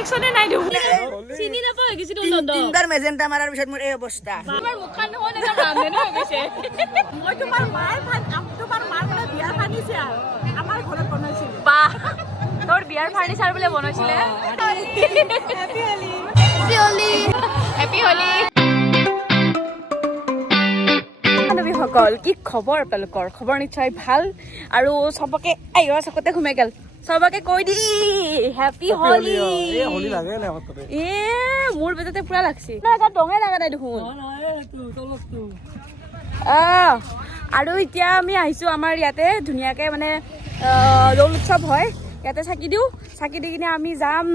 ৰিয়েকচনে নাই দেখোন চিনি নাপাও কিছু তিনবাৰ মেজেন্টা মাৰাৰ পিছত মোৰ এই অৱস্থা আমাৰ মুখখান নহয় না ৰামদেন হৈ গৈছে মই তোমাৰ মাৰ মানে বিয়াৰ ফাৰ্নিচাৰ আমাৰ ঘৰত বনাইছিল বাহ তোৰ বিয়াৰ ফাৰ্নিচাৰ বলে বনাইছিলে happy Holi happy Holi happy Holi সকল কি খবৰ আপোনালোকৰ খবৰ নিশ্চয় ভাল আৰু সবকে আইও চকতে ঘুমাই গেল সবকে কৈ দি হ্যাপি হোলি এ হোলি লাগে না মততে এ মোৰ বেজতে পুৰা লাগছি না এটা ডঙে লাগা নাই দেখোন আৰু এতিয়া আমি আহিছো আমাৰ ইয়াতে ধুনীয়াকে মানে দৌল উৎসৱ হয় ইয়াতে চাকি দিওঁ চাকি দি কিনে আমি যাম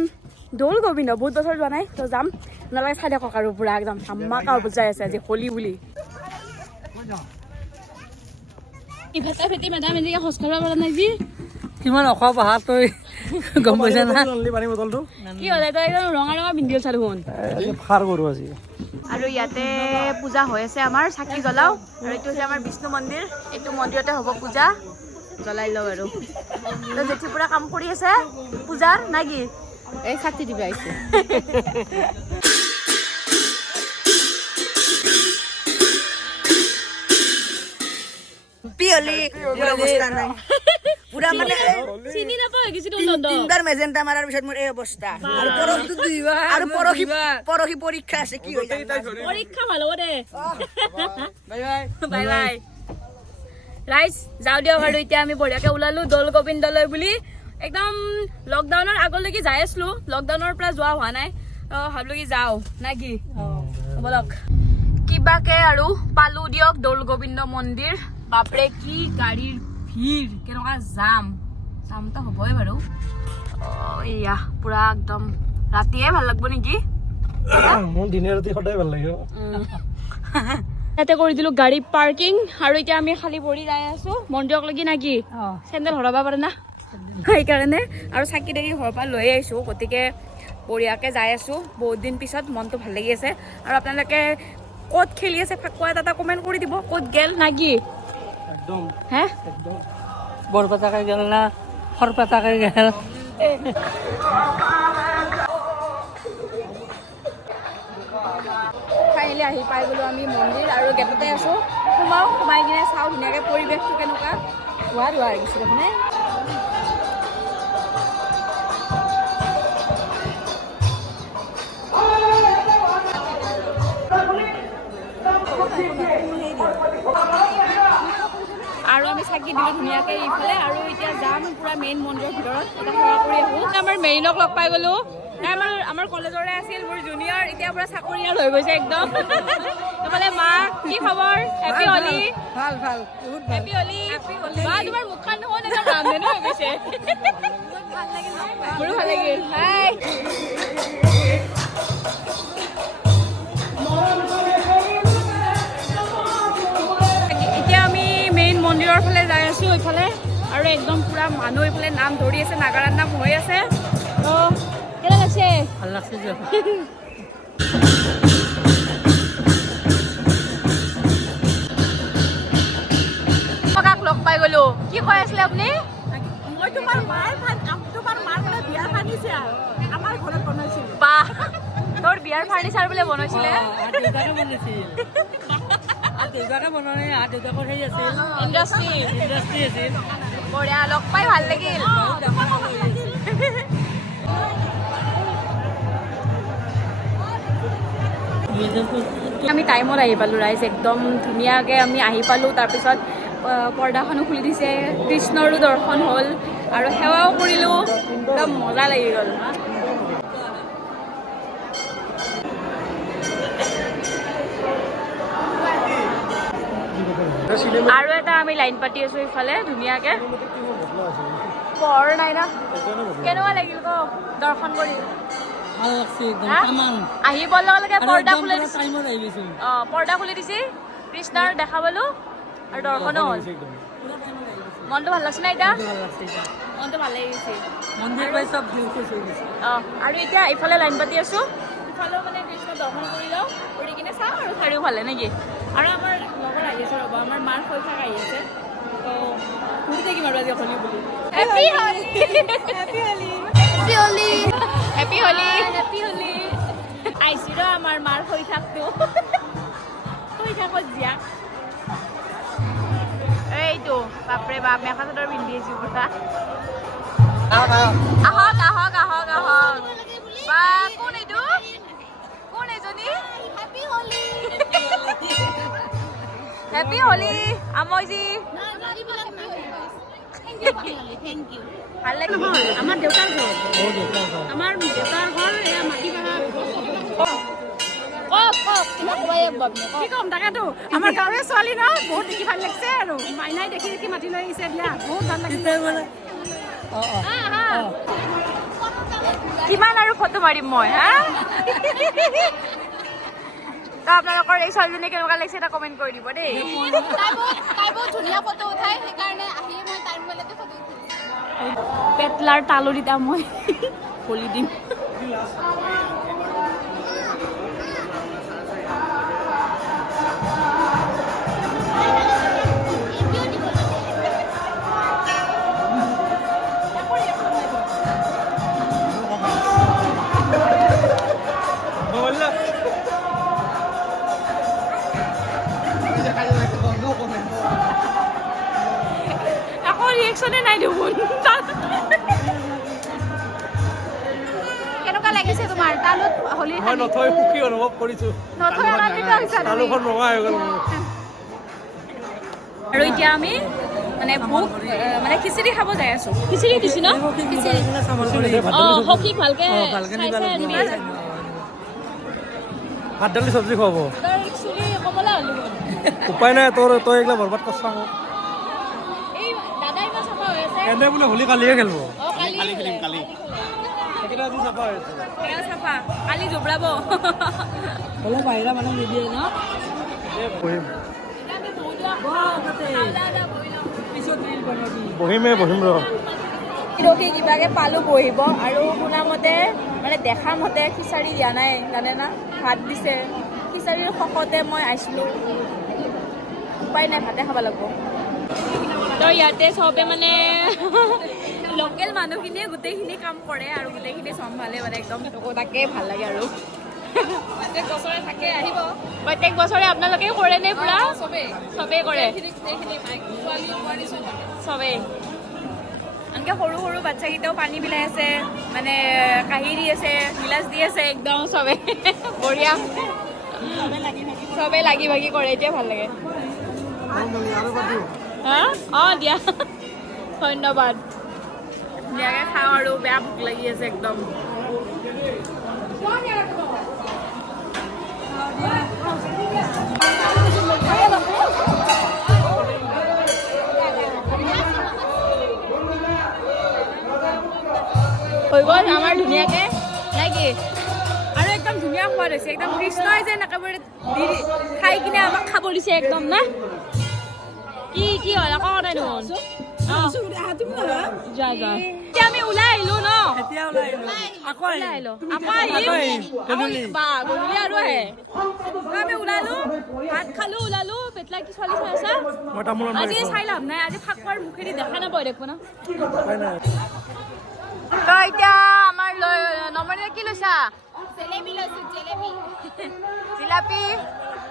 দৌল গোবিন্দ বহুত বছৰ যোৱা নাই তো যাম নালাগে চাই থাকক আৰু পুৰা একদম ধামাকা বুজাই আছে আজি হোলি বুলি ইভাতা ফেটি মেডাম এনেকে খোজকাঢ়িব পৰা নাই যি কিমান অখা পাহাৰ তই গম পাইছা না পানী বটলটো কি হ'লে তই একদম ৰঙা ৰঙা পিন্ধি আছা দেখোন ফাৰ কৰো আজি আৰু ইয়াতে পূজা হৈ আছে আমাৰ চাকি জ্বলাও আৰু এইটো হৈছে আমাৰ বিষ্ণু মন্দিৰ এইটো মন্দিৰতে হ'ব পূজা জ্বলাই লওঁ আৰু তো জেঠি পুৰা কাম কৰি আছে পূজাৰ না কি এই চাকি দিবা আহিছে পিয়লি অৱস্থা নাই পুৰা মানে চিনি নাপাও কিছু তিনবাৰ মেজেন্টা মাৰাৰ পিছত মোৰ এই অৱস্থা আৰু পৰহি পৰীক্ষা আছে কি হৈ পৰীক্ষা ভাল হ'ব দে বাই বাই বাই বাই ৰাইজ যাওঁ দিয়ক আৰু এতিয়া আমি বঢ়িয়াকে ওলালো দৌল গোবিন্দলৈ বুলি একদম লকডাউনৰ আগলৈকে যাই আছিলো লকডাউনৰ পৰা যোৱা হোৱা নাই ভাবলো কি যাওঁ না কি বলক কিবাকে আৰু পালো দিয়ক দৌল গোবিন্দ মন্দিৰ বাপৰে কি গাড়ীৰ ভিৰ কেনেকুৱা জামটো হ'বই বাৰু এয়া পুৰা একদম ৰাতিয়ে ভাল লাগব নেকি মোৰ দিনে ৰাতি সদায় ভাল লাগে ইয়াতে কৰি দিলো গাড়ী পাৰ্কিং আৰু এতিয়া আমি খালি ভৰি যাই আছো মন্দিৰক লাগি নাকি চেণ্ডেল হৰাব পাৰে না সেইকাৰণে আৰু চাকি তাকি ঘৰৰ পৰা লৈ আহিছো গতিকে বঢ়িয়াকে যাই আছো বহুত দিন পিছত মনটো ভাল লাগি আছে আৰু আপোনালোকে ক'ত খেলি আছে ফাকুৱা এটা কমেণ্ট কৰি দিব ক'ত গেল নাকি একদম হে একদম বৰপতাকে গেল না সৰপতাকে গেল ফাইনেলি আহি পাই গ'লো আমি মন্দিৰ আৰু গেটতে আছো সোমাই কিনে চাওঁ ধুনীয়াকৈ পৰিৱেশটো কেনেকুৱা হোৱা হৈ গৈছে দেখোন আৰু আমি চাকি দিলোঁ ধুনীয়াকৈ ইফালে আৰু এতিয়া যাম পুৰা মেইন মন্দিৰৰ ভিতৰত এটা সেৱা কৰি আহোঁ আমাৰ মেইনক লগ পাই গ'লোঁ আমাৰ কলেজৰে আছিল মোৰ জুনিয়ৰ এতিয়া পুৰা চাকৰিয়াল হৈ গৈছে একদম তোমালে মা কি খবৰ হেপী হোলি ভাল ভাল হেপী হোলি মা তোমাৰ মুখখন দেখোন একদম ৰামদেন হৈ গৈছে মোৰো ভাল লাগিল হাই এতিয়া আমি মেইন মন্দিৰৰ ফালে যাই আছোঁ এইফালে আৰু একদম পুৰা মানুহ এইফালে নাম ধৰি আছে নাগাৰাৰ নাম হৈ আছে কেনে লাগছে ভাল লাগছে যে কাক লগ পাই গ'লো কি কৈ আছিলে আপুনি মই তোমাৰ মাৰ মানে বিয়াৰ ফাৰ্নিচাৰ আমাৰ ঘৰত বনাইছিল বাহ তোৰ বিয়াৰ ফাৰ্নিচাৰ বোলে বনাইছিলে দেউতাকে বনাইছিল দেউতাকে বনোৱা নাই দেউতাকৰ সেই আছিল ইণ্ডাষ্ট্ৰি আছিল বঢ়িয়া লগ পাই ভাল লাগিল আমি টাইমত আহি পালোঁ ৰাইজ একদম ধুনীয়াকৈ আমি আহি পালোঁ তাৰপিছত পৰ্দাখনো খুলি দিছে কৃষ্ণৰো দৰ্শন হ'ল আৰু সেৱাও কৰিলোঁ একদম মজা লাগি গ'ল আৰু এটা আমি লাইন পাতি আছোঁ ইফালে ধুনীয়াকৈ পঢ় নাই না কেনেকুৱা লাগিল ক দৰ্শন কৰি ভাল লাগছে একদম তামাম আহিব লগে পৰ্দা খুলি দিছে টাইমত আহি গৈছো পৰ্দা খুলি দিছে কৃষ্ণৰ দেখা পালোঁ আৰু দৰ্শনো হ'ল মনটো ভাল লাগছে না এতিয়া মনটো ভাল লাগি গৈছে মন্দিৰ পাই চব ভিউ খুশ হৈ গৈছে আৰু এতিয়া ইফালে লাইন পাতি আছোঁ ইফালেও মানে কৃষ্ণ দৰ্শন কৰি লওঁ কৰি কিনে চাওঁ আৰু চাৰিওফালে নেকি আৰু আমাৰ লগৰ আহি আছে ৰ'ব আমাৰ মাৰ শৈশাক আহি আছে তো ঘূৰি থাকিম আৰু আজি হোলী বুলি happy Holi happy Holi happy Holi আইছি ৰ আমাৰ মাৰ হৈ থাকতো হৈ থাকত জিয়া এইটো বাপৰে বাপ মেখা চাদৰ পিন্ধি আছো পুৰা আহক বা কোন এইটো কোন এইজনী হেপী হলি আমজি ভাল লাগিল আমাৰ দেউতাৰ ঘৰ আমাৰ দেউতাৰ ঘৰ এয়া মাটি কি ক'ম তাকেতো আমাৰ গাঁৱৰে ছোৱালী ন বহুত দেখি ভাল লাগিছে আৰু মাইনাই দেখি দেখি মাতি লৈ আহিছে দিয়া বহুত ভাল লাগিছে কিমান আৰু ফটো মাৰিম মই হা আপোনালোকৰ এই ছোৱালীজনী কেনেকুৱা লাগিছে এটা কমেণ্ট কৰি দিব দেই তাই বহুত ধুনীয়া ফটো উঠাই সেইকাৰণে আহি মই তাইৰ মোবাইলতে ফটো উঠিছোঁ পেটলাৰ তালুৰিটা মই খুলি দিম আকৌ ৰিয়েকশ্যনে নাই দেখোন কেনেকুৱা লাগিছে তোমাৰ তালত হোলী মই নথৈ সুখী অনুভৱ কৰিছো নথৈ আনন্দিত হৈছা তুমি? তালুখন ৰঙা হৈ গ'ল মোৰ আৰু এতিয়া আমি মানে ভোক মানে খিচিৰি খাব যাই আছো খিচিৰি দিছি ন সখীক ভালকে চাই আনিবি ভাত দালি চব্জি খুৱাব তই চুলি কমলা হ'লি উপায় নাই তোৰ তই এইগিলা বৰবাদ কৰছা মোক এই দাদা ইমান চাফা হৈ আছে এনে বোলে হোলী কালিহে খেলিব কালি খেলিম কালি সেইকেইটা আজি চাফা হৈ আছে চাফা কালি জোবৰাব অলপ বাহিৰা মানুহ নিদিয়ে ন বহিম বহিম ৰ ৰখি কিবাকে পালো বহিব আৰু শুনা মতে মানে দেখা মতে খিচাৰি দিয়া নাই জানে না ভাত দিছে খিচাৰিৰ শকতে মই আহিছিলোঁ উপায় নাই ভাতে খাব লাগিব তো ইয়াতে চবে মানে লোকেল মানুহখিনিয়ে গোটেইখিনি কাম কৰে আৰু গোটেইখিনি চম্ভালে মানে একদম তাকে ভাল লাগে আৰু প্ৰত্যেক বছৰে থাকে আহিব প্ৰত্যেক বছৰে আপোনালোকেও কৰে নে পুৰা চবেই কৰে চবেই আনকি সৰু সৰু বাচ্চাকেইটাও পানী বিলাই আছে মানে কাঁহী দি আছে গিলাচ দি আছে একদম চবে বঢ়িয়া চবে লাগি ভাগি কৰে এতিয়া ভাল লাগে হা অঁ দিয়া ধন্যবাদ ধুনীয়াকৈ খাওঁ আৰু বেয়া ভোক লাগি আছে একদম হৈ গ'ল আমাৰ ধুনীয়াকে নাকি আৰু একদম ধুনীয়া সোৱাদ হৈছে একদম কৃষ্ণই যেন একেবাৰে খাই কিনে আমাক খাব দিছে একদম না কি হ'ল আকৌ নাই দেখোন এতিয়া আমি ওলাই আহিলো ন আকৌ আহিলো আকৌ আহিম বা গধূলি আৰু আহে আমি ওলালো ভাত খালো ওলালো পেটলা কি ছোৱালী চাই আছা আজি চাই লাভ নাই আজি ফাকুৱাৰ মুখেদি দেখা নাপায় দেখো না তই এতিয়া আমাৰ নমনীয়া কি লৈছা জেলেপি লৈছোঁ জেলেপি জিলাপি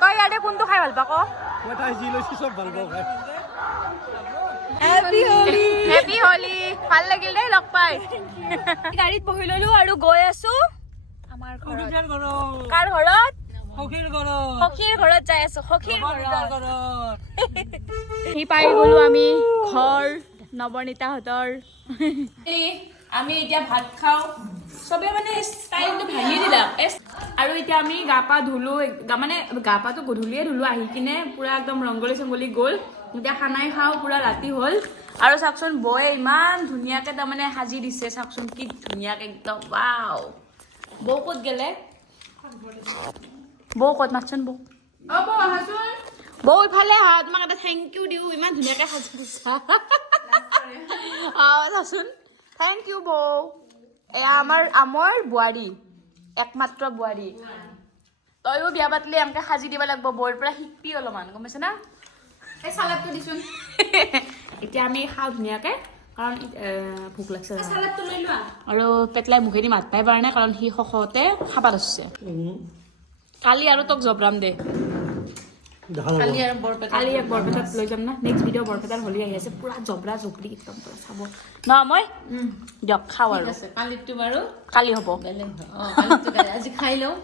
তই ইয়াতে কোনটো খাই ভাল পা ক মই তাই যি লৈছি চব ভাল পাওঁ খাই হেপী হলি ভাল লাগিল দেই লগ পাই গাড়ীত বহি ললো আৰু গৈ আছো আমাৰ ঘৰত কাৰ ঘৰত সখীৰ ঘৰত যাই আছো সখীৰ ঘৰত সি পাই গলো আমি ঘৰ নৱনীতাহঁতৰ আমি এতিয়া ভাত খাওঁ চবে মানে ষ্টাইলটো ভাঙি দিলা আৰু এতিয়া আমি গা পা ধুলো মানে গা পাটো গধূলিয়ে ধুলো আহি কিনে পুৰা একদম ৰংগলী চংগলী গ'ল এতিয়া খানাই খাওঁ পুৰা ৰাতি হ'ল আৰু চাওকচোন বৌয়ে ইমান ধুনীয়াকে তাৰমানে সাজি দিছে চাওকচোন কি ধুনীয়াকে একদম ৱাও বৌ ক'ত গেলে বৌ ক'ত মাতচোন বৌ বৌ ইফালে আহা তোমাক এটা থেংক ইউ দিওঁ ইমান ধুনীয়াকে সাজি দিছা চাচোন থেংক ইউ বৌ এয়া আমাৰ বোৱাৰী একমাত্ৰ বোৱাৰী তইও বিয়া পাতিলে এনেকে সাজি দিব লাগিব বৌৰ পৰা শিকবি অলপমান গম পাইছে না এই চালাডটো দিছোন এতিয়া আমি খাওঁ ধুনীয়াকে কাৰণ ভোক লাগছে আৰু পেটলাই মুখেদি মাত পাই পৰা নাই কাৰণ সি শকতে খাবা ধৰছে কালি আৰু তোক জবৰাম দে কালি এক বৰপেটাত লৈ যাম না নেক্সট ভিডিঅ' বৰপেটাৰ হলি আহি আছে পুৰা জবৰা জবৰি একদম পুৰা চাব ন মই দিয়ক খাওঁ আৰু কালিতো বাৰু কালি হ'ব বেলেগ আজি খাই লওঁ